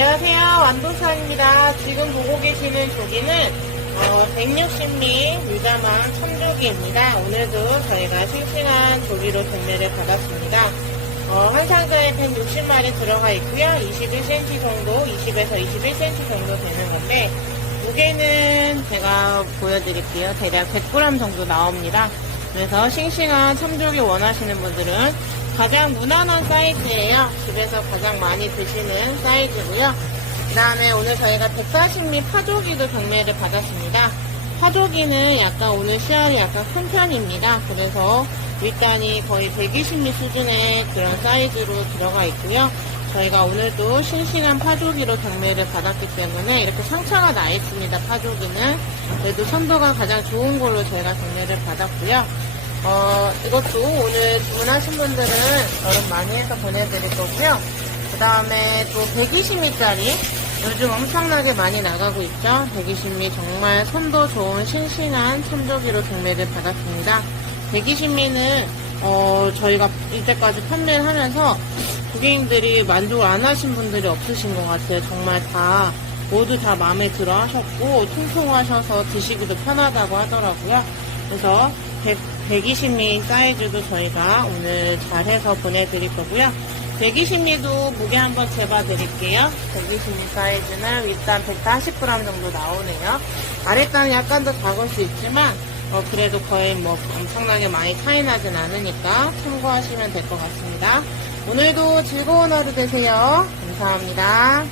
안녕하세요. 완도사입니다. 지금 보고 계시는 조기는 어, 160미 유자망 참조기입니다. 오늘도 저희가 싱싱한 조기로 경매를 받았습니다. 어, 한 상자에 160마리 들어가 있고요. 21cm 정도, 20에서 21cm 정도 되는 건데 무게는 제가 보여드릴게요. 대략 100g 정도 나옵니다. 그래서 싱싱한 참조기 원하시는 분들은 가장 무난한 사이즈예요. 집에서 가장 많이 드시는 사이즈고요. 그 다음에 오늘 저희가 140미 파조기도 경매를 받았습니다. 파조기는 약간 오늘 시알이 약간 큰 편입니다. 그래서 일단이 거의 120미 수준의 그런 사이즈로 들어가 있고요. 저희가 오늘도 싱싱한 파조기로 경매를 받았기 때문에 이렇게 상처가 나 있습니다. 파조기는 그래도 선도가 가장 좋은 걸로 저희가 경매를 받았고요. 어, 이것도 오늘 주문하신 분들은 여름 많이 해서 보내드릴 거고요. 그 다음에 또 120미짜리 요즘 엄청나게 많이 나가고 있죠. 120미 정말 손도 좋은 싱싱한 참조기로 경매를 받았습니다. 120미는 어, 저희가 이때까지 판매를 하면서 고객님들이 만족을 안 하신 분들이 없으신 것 같아요. 정말 다 모두 다 마음에 들어 하셨고 통통하셔서 드시기도 편하다고 하더라고요. 그래서 100, 120미 사이즈도 저희가 오늘 잘해서 보내드릴 거고요. 120미도 무게 한번 재봐 드릴게요. 120미 사이즈는 일단 140g 정도 나오네요. 아랫단은 약간 더 작을 수 있지만 어, 그래도 거의 뭐 엄청나게 많이 차이 나진 않으니까 참고하시면 될 것 같습니다. 오늘도 즐거운 하루 되세요. 감사합니다.